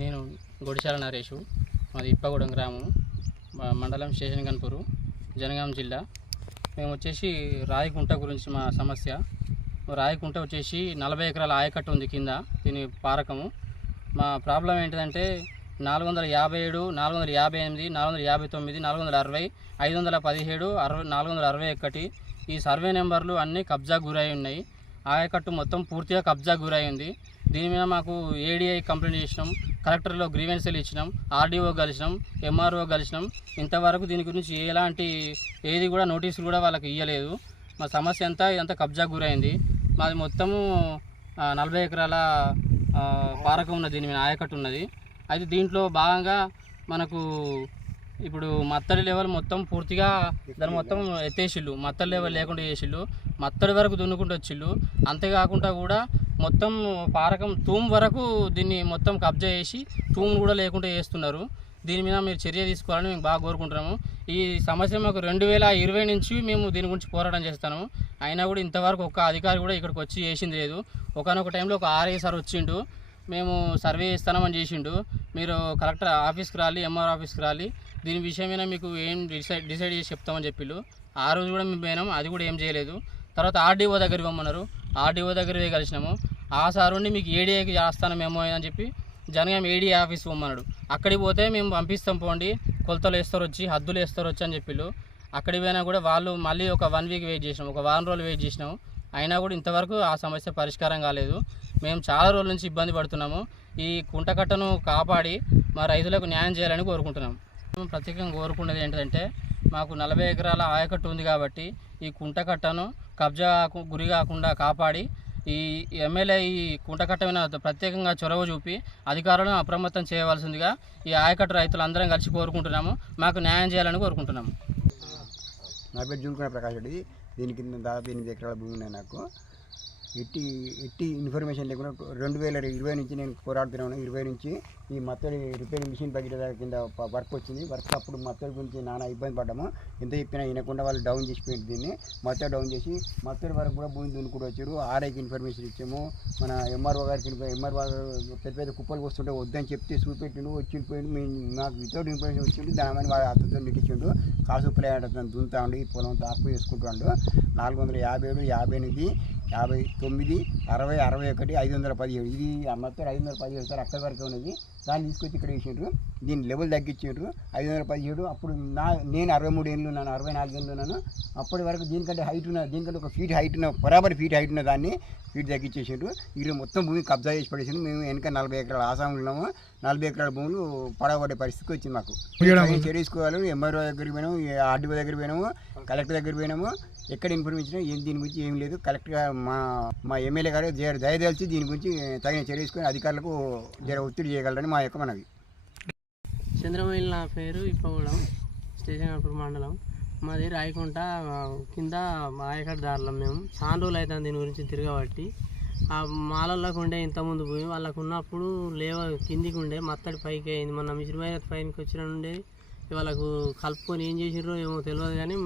నేను గొడిశాల నరేషు, మాది ఇప్పగూడెం గ్రామం, మండలం స్టేషన్ గన్పూరు, జనగాం జిల్లా. మేము వచ్చేసి రాయికుంట గురించి మా సమస్య. రాయికుంట వచ్చేసి 40 ఎకరాల ఆయకట్టు ఉంది కింద, దీని పారకము. మా ప్రాబ్లం ఏంటిదంటే 457, 458, 459, 460, 517, 461 ఈ సర్వే నెంబర్లు అన్నీ కబ్జా గురై ఉన్నాయి. ఆయకట్టు మొత్తం పూర్తిగా కబ్జా గురై ఉంది. దీని మీద మాకు ఏడీఐ కంప్లైంట్ చేసినాం, కలెక్టర్లో గ్రీవెన్సీలు ఇచ్చినాం, ఆర్డీఓ కలిసినాం, ఎంఆర్ఓ కలిసినాం. ఇంతవరకు దీని గురించి ఎలాంటి ఏది కూడా నోటీసులు కూడా వాళ్ళకి ఇవ్వలేదు. మా సమస్య అంతా ఇదంతా కబ్జా గురైంది. మాది మొత్తము 40 ఎకరాల పారకం ఉన్నది, దీని మీద ఆయకట్టు ఉన్నది. అయితే దీంట్లో భాగంగా మనకు ఇప్పుడు మత్తడి లెవెల్ మొత్తం పూర్తిగా దాన్ని మొత్తం ఎత్తేసిళ్ళు, మత్తడి లెవెల్ లేకుండా చేసిళ్ళు, మత్తడి వరకు దున్నుకుంటూ వచ్చిళ్ళు. అంతేకాకుండా కూడా మొత్తం పారకం తూము వరకు దీన్ని మొత్తం కబ్జా చేసి తూమును కూడా లేకుండా చేస్తున్నారు. దీని మీద మీరు చర్య తీసుకోవాలని మేము బాగా కోరుకుంటున్నాము. ఈ సమస్య మాకు 2020 నుంచి మేము దీని గురించి పోరాటం చేస్తాము. అయినా కూడా ఇంతవరకు ఒక్క అధికారి కూడా ఇక్కడికి వచ్చి చేసింది లేదు. ఒకనొక టైంలో ఒక ఆర్ఐ సార్ వచ్చిండు, మేము సర్వే ఇస్తామని చేసిండు. మీరు కలెక్టర్ ఆఫీస్కి రాలి, ఎంఆర్ ఆఫీస్కి రాలి, దీని విషయమైనా మీకు ఏం డిసైడ్ చేసి చెప్తామని చెప్పిళ్ళు. ఆ రోజు కూడా మేము పోయినాము, అది కూడా ఏం చేయలేదు. తర్వాత ఆర్డీఓ దగ్గరికి పోమన్నారు, ఆర్డీఓ దగ్గర కలిసినాము. ఆ సార్ ఉండి మీకు ఏడీఐకి చేస్తాను మేము అని చెప్పి జనగాం ఏడీ ఆఫీస్ పోమన్నాడు. అక్కడికి పోతే మేము పంపిస్తాం పోండి, కొలతలు వేస్తారు వచ్చి, హద్దులు వేస్తారు వచ్చి అని చెప్పిళ్ళు. అక్కడికి పోయినా కూడా వాళ్ళు మళ్ళీ ఒక 1 వీక్ వెయిట్ చేసినాం, ఒక వారం రోజులు వెయిట్ చేసినాము. అయినా కూడా ఇంతవరకు ఆ సమస్య పరిష్కారం కాలేదు. మేము చాలా రోజుల నుంచి ఇబ్బంది పడుతున్నాము. ఈ కుంటకట్టను కాపాడి మా రైతులకు న్యాయం చేయాలని కోరుకుంటున్నాం. ప్రత్యేకంగా కోరుకునేది ఏంటంటే మాకు 40 ఎకరాల ఆయకట్టు ఉంది కాబట్టి ఈ కుంటకట్టను కబ్జా గురి కాకుండా కాపాడి ఈ ఎమ్మెల్యే ఈ కుంటకట్ట మీద ప్రత్యేకంగా చొరవ చూపి అధికారులను అప్రమత్తం చేయవలసిందిగా ఈ ఆయకట్టు రైతులందరం కలిసి కోరుకుంటున్నాము. మాకు న్యాయం చేయాలని కోరుకుంటున్నాము. నా పేరు జూల్కొండ ప్రకాష్ రెడ్డి. దీని కింద దాదాపు 8 ఎకరాల భూమి ఉన్నాయి. నాకు ఎట్టి ఇన్ఫర్మేషన్ లేకుండా 2020 నుంచి నేను పోరాడుతున్నాను. 20 నుంచి ఈ మత్తడి రిపేరింగ్ మిషన్ దగ్గర కింద వర్క్ వచ్చింది. వర్క్ అప్పుడు మత్తడి గురించి నానా ఇబ్బంది పడ్డాము. ఎంత చెప్పినా వినకుండా వాళ్ళు డౌన్ చేసిపోయింది. దీన్ని మత్తడి డౌన్ చేసి మత్తడి వరకు కూడా భూమి దున్నుకుంటూ వచ్చారు. ఆర్ఐకి ఇన్ఫర్మేషన్ ఇచ్చాము, మన ఎంఆర్ఓ గారికి. ఎంఆర్ఓ పెద్ద పెద్ద కుప్పలు వస్తుంటే వద్దని చెప్తే చూపెట్టిండు, వచ్చిపోయిండు. మేము నాకు వితౌట్ ఇన్ఫర్మేషన్ వచ్చిండు. దాని వాడు అతనితో నిలిచిండు. కాసుపులే అతను దున్నుతా ఉండి ఈ పొలం తాకు చేసుకుంటాడు. 457, 58, 59, 60, 61, 517 ఇది మొత్తం 517 సార్ అక్కడి వరకు ఉన్నది. దాన్ని తీసుకొచ్చి ఇక్కడ వేసిండ్రు. దీన్ని లెవెల్ తగ్గించారు 517. అప్పుడు నేను 63 ఏళ్ళు ఉన్నాను, 64 ఏళ్ళు ఉన్నాను. అప్పటి వరకు దీనికంటే హైట్ ఉన్న, దీనికంటే ఒక ఫీట్ హైట్ ఉన్న, బరాబర్ ఫీట్ హైట్ ఉన్న దాన్ని ఫీట్ తగ్గించేసిండ్రు. ఈరోజు మొత్తం భూమి కబ్జా చేసి పడేసిండు. మేము వెనక 40 ఎకరాల ఆసాములు ఉన్నాము. 40 ఎకరాల భూములు పడగొట్టే పరిస్థితికి వచ్చింది. మాకు చర్యసుకోవాలి. ఎంఆర్ఓ దగ్గరికి పోయినాము, ఆర్డీఓ దగ్గర పోయినాము, కలెక్టర్ దగ్గర పోయినాము. ఎక్కడ ఇన్ఫర్మేషన్ దీని గురించి ఏం లేదు. కలెక్టర్ మా ఎమ్మెల్యే గారు దయదలిచి దీని గురించి తగిన చర్య తీసుకొని అధికారులకు ఒత్తిడి చేయగలరని మా యొక్క మనవి. చంద్రమైల్ నా పేరు, ఇప్పగూడెం, స్టేషన్ గన్పూర్ మండలం. మాది రాయకుంట కింద ఆయకట్టు దారులం. మేము చాలా రోజులు అవుతాం దీని గురించి తిరగబట్టి. ఆ మాలల్లోకి ఉండే ఇంతకుముందు పోయి వాళ్ళకు ఉన్నప్పుడు కిందికి ఉండే మత్తడి పైకి అయింది. మొన్న మిషన్ పైనకి వచ్చిన నుండి వాళ్ళకు కలుపుకొని ఏం చేసిర్రో ఏమో తెలియదు. కానీ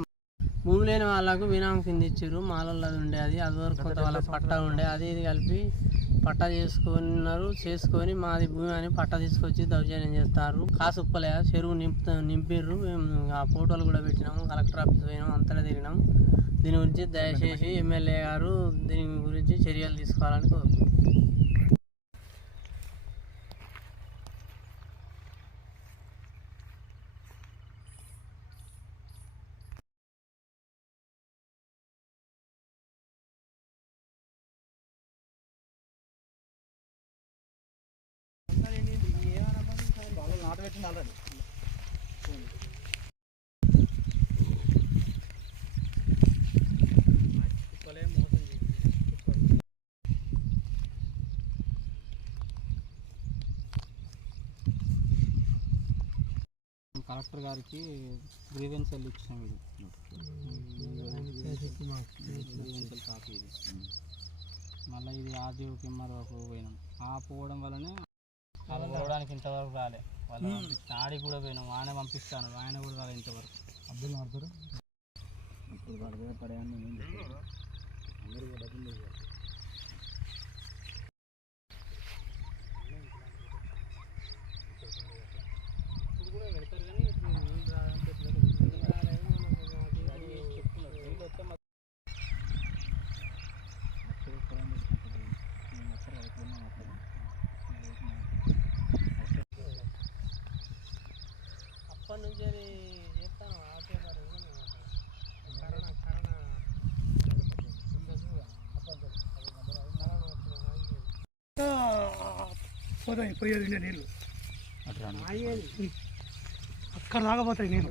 భూమి లేని వాళ్ళకు వినామం కింద ఇచ్చారు. మాలల్లో ఉండే అది వరకు కొత్త వాళ్ళకి పట్టా ఉండే, అది ఇది కలిపి పట్టా చేసుకొని మాది భూమి అని పట్టా తీసుకొచ్చి దౌర్జన్యం చేస్తారు. కాసు ఉప్పలే చెరువు నింపిర్రు. మేము ఆ ఫోటోలు కూడా పెట్టినాము, కలెక్టర్ ఆఫీస్ పోయినాము, అంతటా తిరిగినాం. దీని గురించి దయచేసి ఎమ్మెల్యే గారు దీని గురించి చర్యలు తీసుకోవాలని కోరుకుంటున్నాం. కలెక్టర్ గారికి గ్రీవెన్సీలు ఇచ్చినాం. గ్రీవెన్సీలు కాపీ ఇది. మళ్ళీ ఇది ఆర్డీఓకి ఎంఆర్ఓకి పోయినాం. ఆ పోవడం వల్లనే వాళ్ళు పోవడానికి ఇంతవరకు రాలే. వాళ్ళు ఆడికి కూడా పోయినాం, ఆయన పంపిస్తాను, ఆయన కూడా రాలే ఇంతవరకు. అబ్దుల్ మాడతారు ఇప్పుడు పడేయని అందరూ కూడా పోతాయి పోయేది నీళ్ళు అక్కడ దాకా పోతాయి నీళ్ళు.